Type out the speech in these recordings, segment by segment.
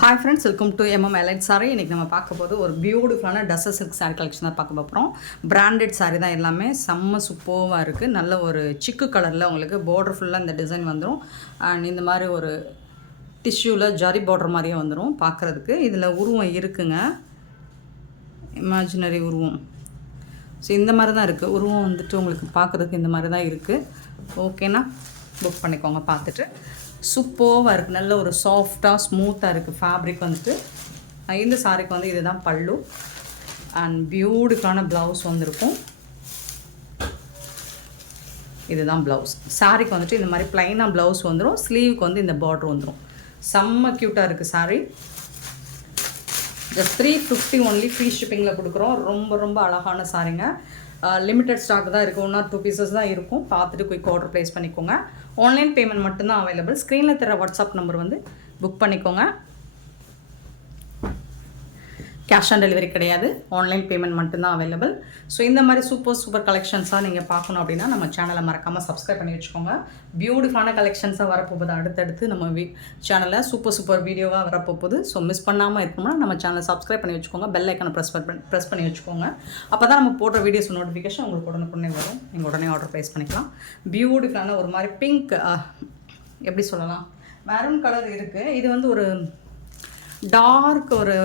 Hi friends, welcome to Allied Saree. இன்னைக்கு நம்ம பார்க்க போது ஒரு பியூட்டிஃபுல்லான டஸ்ஸர் சில்க் saree collection தான் பார்க்க போறோம். பிராண்டட் saree தான் எல்லாமே செம்ம சூப்பர்வா இருக்கு. நல்ல ஒரு சிக்கு கலர்ல உங்களுக்கு border ஃபுல்லா இந்த டிசைன் வந்துரும். அண்ட் இந்த மாதிரி ஒரு டிஷ்யூல ஜரி border மாதிரியே வந்துரும் பார்க்கிறதுக்கு. இதுல உருவம் இருக்குங்க. இமேஜினரி உருவம். ஸோ இந்த மாதிரி தான் இருக்குது. உருவம் வந்துட்டு உங்களுக்கு பார்க்குறதுக்கு இந்த மாதிரி தான் இருக்குது. ஓகேனா புக் பண்ணிக்கோங்க பார்த்துட்டு. சூப்பராக இருக்குது. நல்ல ஒரு சாஃப்டாக ஸ்மூத்தாக இருக்குது ஃபேப்ரிக் வந்துட்டு. இந்த சாரிக்கு வந்து இதுதான் பல்லு அண்ட் பியூட்டிஃபுல்லான ப்ளவுஸ் வந்துருக்கும். இதுதான் ப்ளவுஸ். சாரிக்கு வந்துட்டு இந்த மாதிரி ப்ளைனாக ப்ளவுஸ் வந்துடும். ஸ்லீவுக்கு வந்து இந்த பார்டர் வந்துடும். செம்ம க்யூட்டாக இருக்குது சாரி. ஜஸ்ட் 350 ஒன்லி ஃப்ரீ ஷிப்பிங்கில் கொடுக்குறோம். ரொம்ப அழகான சாரிங்க. லிமிட்டட் ஸ்டாக் தான் இருக்குது. 1 or 2 pieces தான் இருக்கும். பார்த்துட்டு குயிக் ஆர்டர் ப்ளேஸ் பண்ணிக்கோங்க. ஆன்லைன் பேமெண்ட் மட்டும்தான் அவைலபிள். ஸ்க்ரீனில் தர வாட்ஸ்அப் நம்பர் வந்து புக் பண்ணிக்கோங்க. கேஷ் ஆன் டெலிவரி கிடையாது. ஆன்லைன் பேமெண்ட் மட்டும்தான் அவைலபிள். ஸோ இந்த மாதிரி சூப்பர் கலெக்ஷன்ஸாக நீங்கள் பார்க்கணும் அப்படின்னா நம்ம சேனலை மறக்காமல் சப்ஸ்கிரைப் பண்ணி வச்சுக்கோங்க. பியூட்டிஃபுல்லான கலெக்ஷன்ஸாக வரப்போகுது. அடுத்தடுத்து நம்ம சேனலில் சூப்பர் வீடியோவாக வரப்போகுது. ஸோ மிஸ் பண்ணாமல் இருக்கணும்னா நம்ம சேனலை சப்ஸ்கிரைப் பண்ணி வச்சுக்கோங்க. பெல் ஐக்கனை ப்ரெஸ் பண்ணி வச்சுக்கோங்க. அப்போ தான் நம்ம போடுற வீடியோஸ் நோட்டிஃபிகேஷன் உங்களுக்கு உடனே வரும். நீங்கள் உடனே ஆர்டர் ப்ளேஸ் பண்ணிக்கலாம். பியூட்டிஃபுல்லான ஒரு மாதிரி பிங்க் எப்படி சொல்லலாம், மெரூன் கலர் இருக்குது. இது வந்து ஒரு டார்க் ஒரு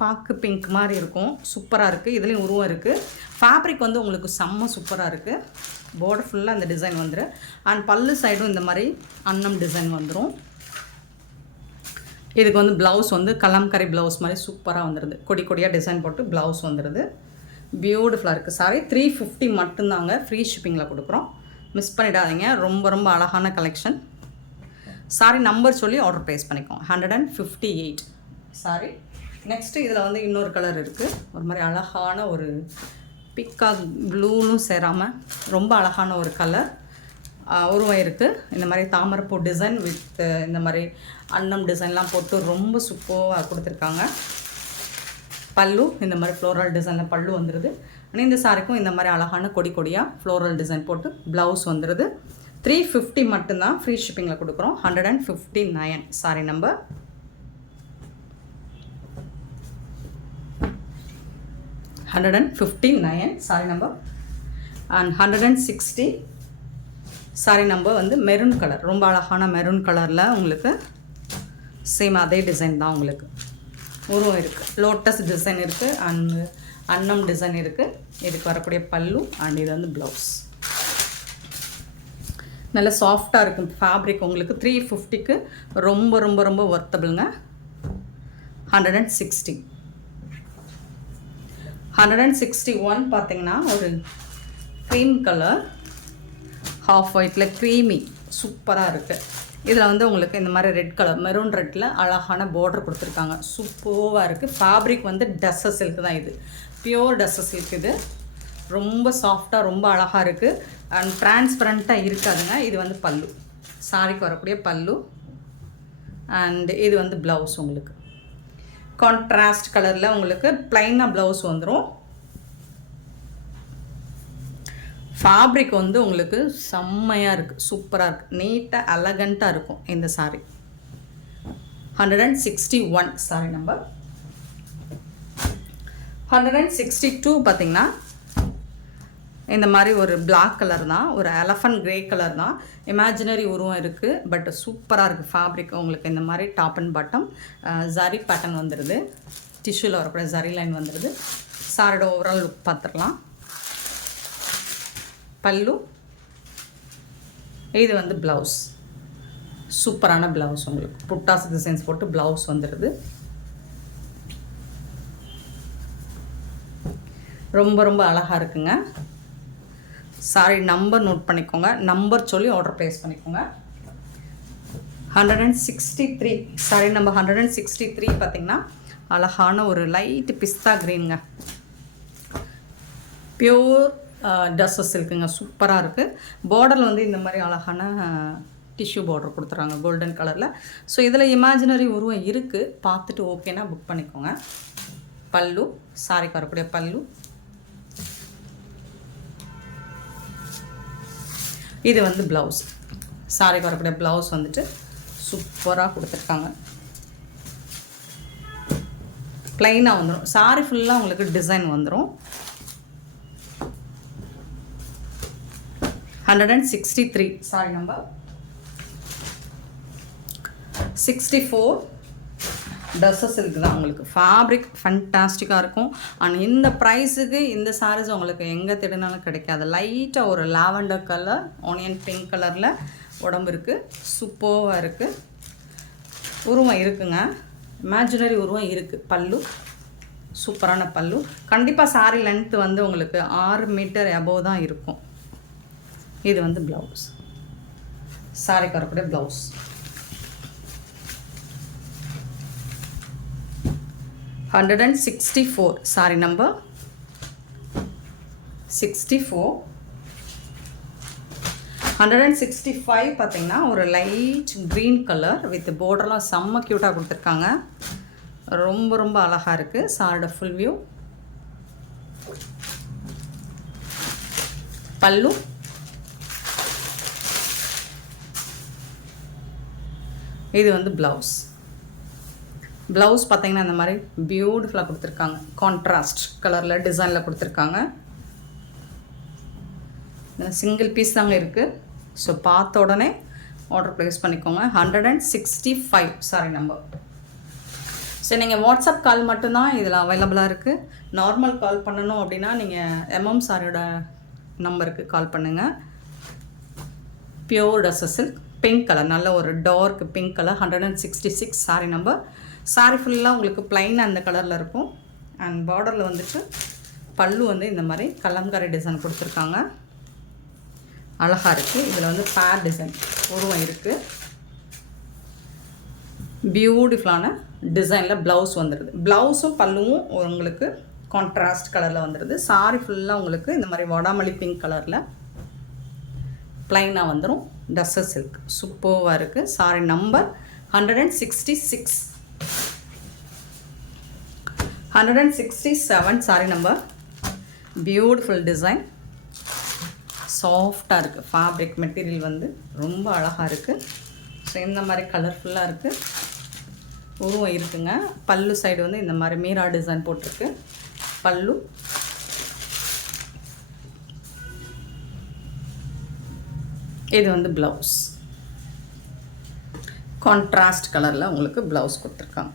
பாக்கு பிங்க் மாதிரி இருக்கும். சூப்பராக இருக்குது. இதுலேயும் உருவம் இருக்குது. ஃபேப்ரிக் வந்து உங்களுக்கு செம்ம சூப்பராக இருக்குது. பார்டர் ஃபுல்லாக அந்த டிசைன் வந்துடும். அண்ட் பல்லு சைடும் இந்த மாதிரி அன்னம் டிசைன் வந்துடும். இதுக்கு வந்து ப்ளவுஸ் வந்து கலம்கரி ப்ளவுஸ் மாதிரி சூப்பராக வந்துடுது. கொடியாக டிசைன் போட்டு ப்ளவுஸ் வந்துடுது. பியூட்டிஃபுல்லாக இருக்குது சாரி. 350 மட்டும்தாங்க ஃப்ரீ ஷிப்பிங்கில் கொடுக்குறோம். மிஸ் பண்ணிடாதீங்க. ரொம்ப அழகான கலெக்ஷன். சாரி நம்பர் சொல்லி ஆர்டர் ப்ளேஸ் பண்ணிக்கோங்க. 158 சாரி. நெக்ஸ்ட்டு இதில் வந்து இன்னொரு கலர் இருக்குது. ஒரு மாதிரி அழகான ஒரு பிக்காக் ப்ளூனும் சேராமல் ரொம்ப அழகான ஒரு கலர் உருவம் இருக்குது. இந்த மாதிரி தாமரைப்பூ டிசைன் வித் இந்த மாதிரி அன்னம் டிசைன்லாம் போட்டு ரொம்ப சூப்பராக கொடுத்துருக்காங்க. பல்லு இந்த மாதிரி ஃப்ளோரல் டிசைனில் பல்லு வந்துடுது. ஆனால் இந்த சாரிக்கும் இந்த மாதிரி அழகான கொடியாக ஃப்ளோரல் டிசைன் போட்டு ப்ளவுஸ் வந்துடுது. 350 மட்டும்தான் ஃப்ரீ ஷிப்பிங்கில் கொடுக்குறோம். 159 sorry number. 159 sorry number. And 160 sorry number வந்து மெரூன் கலர். ரொம்ப அழகான மெரூன் கலரில் உங்களுக்கு சேம் அதே டிசைன் தான் உங்களுக்கு உருவம் இருக்குது. லோட்டஸ் டிசைன் இருக்குது அண்ட் அன்னம் டிசைன் இருக்குது. இதுக்கு வரக்கூடிய பல்லு அண்ட் இது வந்து ப்ளவுஸ். நல்ல சாஃப்டாக இருக்கும் ஃபேப்ரிக். உங்களுக்கு 350க்கு ரொம்ப ஒர்த்தபிளுங்க. 161 பார்த்தீங்கன்னா ஒரு க்ரீம் கலர் ஹாஃப் ஒயிட்டில் க்ரீமி சூப்பராக இருக்குது. இதில் வந்து உங்களுக்கு இந்த மாதிரி ரெட் கலர் மெரூன் ரெட்டில் அழகான பார்டர் கொடுத்துருக்காங்க. சூப்பராக இருக்குது. ஃபேப்ரிக் வந்து டஸ்ஸர் சில்க் தான். இது பியோர் டஸ்ஸர் சில்க். இது ரொம்ப சாஃப்டாக ரொம்ப அழகாக இருக்குது. அண்ட் டிரான்ஸ்பரண்ட்டாக இருக்காதுங்க. இது வந்து பல்லு, சாரிக்கு வரக்கூடிய பல்லு. அண்ட் இது வந்து ப்ளவுஸ். உங்களுக்கு கான்ட்ராஸ்ட் கலரில் உங்களுக்கு ப்ளைனாக ப்ளவுஸ் வந்துடும். ஃபேப்ரிக் வந்து உங்களுக்கு செம்மையாக இருக்குது. சூப்பராக இருக்குது. நீட்டாக எலகண்ட்டாக இருக்கும் இந்த சாரி. 161 sorry number. 162 பார்த்திங்கன்னா இந்த மாதிரி ஒரு பிளாக் கலர் தான். ஒரு எலஃபண்ட் கிரே கலர் தான். இமேஜினரி உருவம் இருக்குது. பட் சூப்பராக இருக்குது ஃபேப்ரிக். உங்களுக்கு இந்த மாதிரி top and bottom zari pattern வந்துடுது. டிஷ்யூவில் வரக்கூடிய ஜரி லைன் வந்துடுது. சாரோட ஓவரால் லுக் பார்த்துடலாம். பல்லு, இது வந்து ப்ளவுஸ். சூப்பரான ப்ளவுஸ். உங்களுக்கு புட்டாஸ் டிசைன்ஸ் போட்டு ப்ளவுஸ் வந்துடுது. ரொம்ப அழகாக இருக்குங்க. சாரி நம்பர் நோட் பண்ணிக்கோங்க. நம்பர் சொல்லி ஆர்டர் ப்ளேஸ் பண்ணிக்கோங்க. 163 சாரி நம்பர். 163 பார்த்திங்கன்னா அழகான ஒரு லைட் பிஸ்தா க்ரீனுங்க. பியோர் டஸ்ஸர் சில்க்குங்க. சூப்பராக இருக்குது. பார்டரில் வந்து இந்த மாதிரி அழகான டிஷ்யூ பார்டர் கொடுத்துறாங்க கோல்டன் கலரில். ஸோ இதில் இமேஜினரி உருவம் இருக்குது. பார்த்துட்டு ஓகேனா புக் பண்ணிக்கோங்க. பல்லு, சாரிக்கு வரக்கூடிய பல்லு. இது வந்து ப்ளவுஸ். சாரிக்கு வரக்கூடிய ப்ளவுஸ் வந்துட்டு சூப்பராக கொடுத்துருக்காங்க. ப்ளைனாக வந்துடும். சாரி ஃபுல்லாக உங்களுக்கு டிசைன் வந்துடும். 163 சாரி நம்பர் 64 டஸ்ஸஸ் சில்க் தான் உங்களுக்கு. ஃபேப்ரிக் ஃபண்டாஸ்டிக்காக இருக்கும். அண்ட் இந்த ப்ரைஸுக்கு இந்த சாரீஸ் உங்களுக்கு எங்கே தேடினாலும் கிடைக்காது. லைட்டாக ஒரு லாவெண்டர் கலர், ஆனியன் பிங்க் கலரில் உடம்பு இருக்குது. சூப்பராக இருக்குது. உருவம் இருக்குங்க, இமேஜினரி உருவம் இருக்குது. பல்லு சூப்பரான பல்லு. கண்டிப்பாக சாரீ லென்த்து வந்து உங்களுக்கு 6 மீட்டர் அபோவ் தான் இருக்கும். இது வந்து ப்ளவுஸ், சாரிக்கு வரக்கூடிய ப்ளவுஸ். $164 sorry number 64. 165 பார்த்தீங்கன்னா ஒரு லைட் க்ரீன் கலர் வித் பார்டர்லாம் செம்ம க்யூட்டாக கொடுத்துருக்காங்க. ரொம்ப ரொம்ப அழகாக இருக்குது. சாரோட ஃபுல் வியூ. பல்லு இது வந்து ப்ளவுஸ். ப்ளவுஸ் பார்த்தீங்கன்னா இந்த மாதிரி பியூட்டிஃபுல்லாக கொடுத்துருக்காங்க. கான்ட்ராஸ்ட் கலரில் டிசைனில் கொடுத்துருக்காங்க. சிங்கிள் பீஸ் தாங்க இருக்குது. ஸோ பார்த்த உடனே ஆர்டர் ப்ளேஸ் பண்ணிக்கோங்க. 165 சாரி நம்பர். சரி, நீங்கள் வாட்ஸ்அப் கால் மட்டும்தான் இதில் அவைலபிளாக இருக்குது. நார்மல் கால் பண்ணணும் அப்படின்னா நீங்கள் எம்எம் சாரியோட நம்பருக்கு கால் பண்ணுங்கள். Pure tussar silk pink colour, நல்ல ஒரு dark pink colour. 166 sari number. Sari ஃபுல்லாக உங்களுக்கு ப்ளைனாக அந்த கலரில் இருக்கும். அண்ட் பார்டரில் வந்துட்டு பல்லு வந்து இந்த மாதிரி கலம்காரி டிசைன் கொடுத்துருக்காங்க. அழகாக இருக்குது. இதில் வந்து பேர் டிசைன் உருவம் இருக்குது. பியூட்டிஃபுல்லான டிசைனில் ப்ளவுஸ் வந்துடுது. ப்ளவுஸும் பல்லுவும் உங்களுக்கு கான்ட்ராஸ்ட் கலரில் வந்துடுது. சாரி ஃபுல்லாக உங்களுக்கு இந்த மாதிரி வடாமல்லி பிங்க் கலரில் ப்ளைனாக வந்துடும். டஸ்ஸஸ் சில்க் சூப்பராக இருக்குது. Sorry number 166. 167 sorry number. Beautiful design, சாஃப்டாக இருக்குது. ஃபேப்ரிக் மெட்டீரியல் வந்து ரொம்ப அழகாக இருக்குது. ஸோ இந்த மாதிரி கலர்ஃபுல்லாக இருக்குது. உருவம் இருக்குங்க. பல்லு சைடு வந்து இந்த மாதிரி மீரா டிசைன் போட்டிருக்கு. பல்லு இது வந்து ப்ளவுஸ். கான்ட்ராஸ்ட் கலரில் உங்களுக்கு ப்ளவுஸ் கொடுத்துருக்காங்க.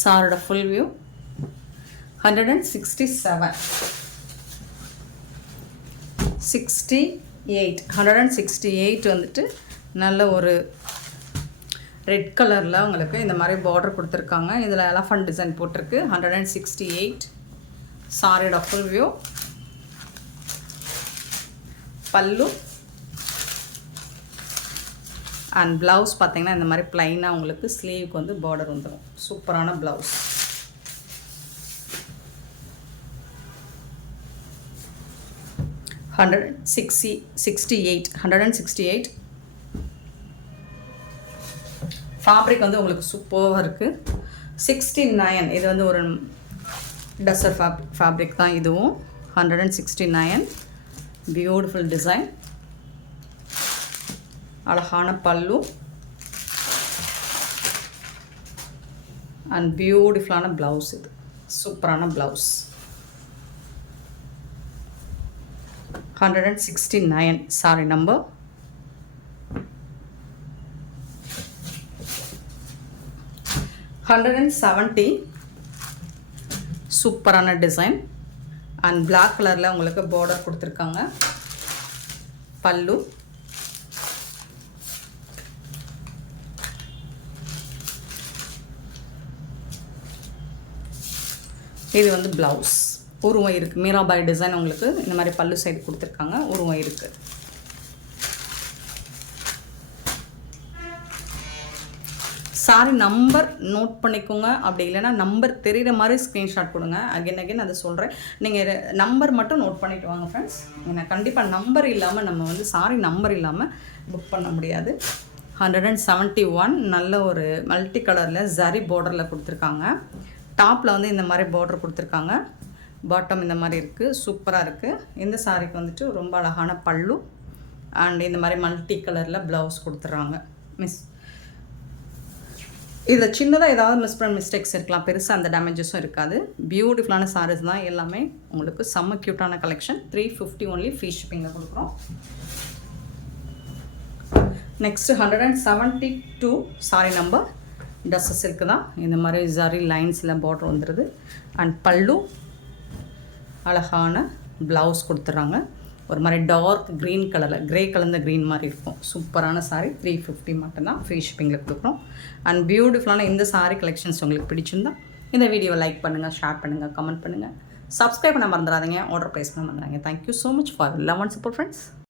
சாரோட ஃபுல் வியூ. 167 68 168 வந்துட்டு நல்ல ஒரு ரெட் கலரில் உங்களுக்கு இந்த மாதிரி பார்டர் கொடுத்துருக்காங்க. இதில் எலஃபண்ட் டிசைன் போட்டிருக்கு. 168 சாரியோட ஃபுல் வியூ. பல்லு அண்ட் ப்ளவுஸ் பார்த்தீங்கன்னா இந்த மாதிரி ப்ளைனாக உங்களுக்கு ஸ்லீவுக்கு வந்து பார்டர் வந்துடும். சூப்பரான ப்ளவுஸ். $168 ஃபேப்ரிக் வந்து உங்களுக்கு சூப்பராக இருக்குது. 69 இது வந்து ஒரு டஸ்ஸர் ஃபேப்ரிக் தான் இதுவும். 169 பியூட்டிஃபுல் டிசைன், அழகான பல்லு அண்ட் பியூட்டிஃபுல்லான ப்ளவுஸ். இது சூப்பரான ப்ளவுஸ். 169 sorry number. $170 சூப்பரான டிசைன் அண்ட் பிளாக் கலரில் உங்களுக்கு பார்டர் கொடுத்துருக்காங்க. பல்லு இது வந்து ப்ளவுஸ். உருவம் இருக்குது. மீராபாய் டிசைன் உங்களுக்கு இந்த மாதிரி பல்லு சைடு கொடுத்துருக்காங்க. உருவம் இருக்குது. சாரி நம்பர் நோட் பண்ணிக்கோங்க. அப்படி இல்லைன்னா நம்பர் தெரிகிற மாதிரி ஸ்க்ரீன்ஷாட் கொடுங்க. அகைன் அதை சொல்கிறேன். நீங்கள் நம்பர் மட்டும் நோட் பண்ணிவிட்டு வாங்க ஃப்ரெண்ட்ஸ். ஏன்னா கண்டிப்பாக நம்பர் இல்லாமல் நம்ம வந்து சாரி நம்பர் இல்லாமல் புக் பண்ண முடியாது. 171 நல்ல ஒரு மல்டி கலரில் ஜரி பார்டரில் கொடுத்துருக்காங்க. டாப்பில் வந்து இந்த மாதிரி பார்டர் கொடுத்துருக்காங்க. பாட்டம் இந்த மாதிரி இருக்குது. சூப்பராக இருக்குது. இந்த சாரிக்கு வந்துட்டு ரொம்ப அழகான பல்லு அண்ட் இந்த மாதிரி மல்டி கலரில் ப்ளவுஸ் கொடுத்துட்றாங்க. இதில் சின்னதாக ஏதாவது மிஸ்டேக்ஸ் இருக்கலாம், பெருசாக அந்த டேமேஜஸும் இருக்காது. பியூட்டிஃபுல்லான சாரீஸ் தான் எல்லாமே. உங்களுக்கு செம்ம க்யூட்டான கலெக்ஷன். 350 ஒன்லி ஃப்ரீ ஷிப்பிங்கில் கொடுக்குறோம். நெக்ஸ்ட்டு 172 சாரி நம்பர் டஸ்ஸு சில்க்கு தான். இந்த மாதிரி ஜரி லைன்ஸில் பார்டர் வந்துடுது. அண்ட் பல்லு அழகான ப்ளவுஸ் கொடுத்துட்றாங்க. ஒரு மாதிரி டார்க் க்ரீன் கலரில், க்ரே கலந்த க்ரீன் மாதிரி இருக்கும். சூப்பரான சாரீ. 350 மட்டும்தான் ஃப்ரீ ஷிப்பிங்கில் கொடுக்குறோம். அண்ட் பியூட்டிஃபுல்லான இந்த சாரீ கலெக்ஷன்ஸ் உங்களுக்கு பிடிச்சிருந்தா இந்த வீடியோவை லைக் பண்ணுங்கள், ஷேர் பண்ணுங்கள், கமெண்ட் பண்ணுங்கள், சப்ஸ்கிரைப் பண்ண மறந்துடாதீங்க, ஆர்டர் ப்ளேஸ் பண்ண மறந்துடாதீங்க. Thank you so much for love and support friends.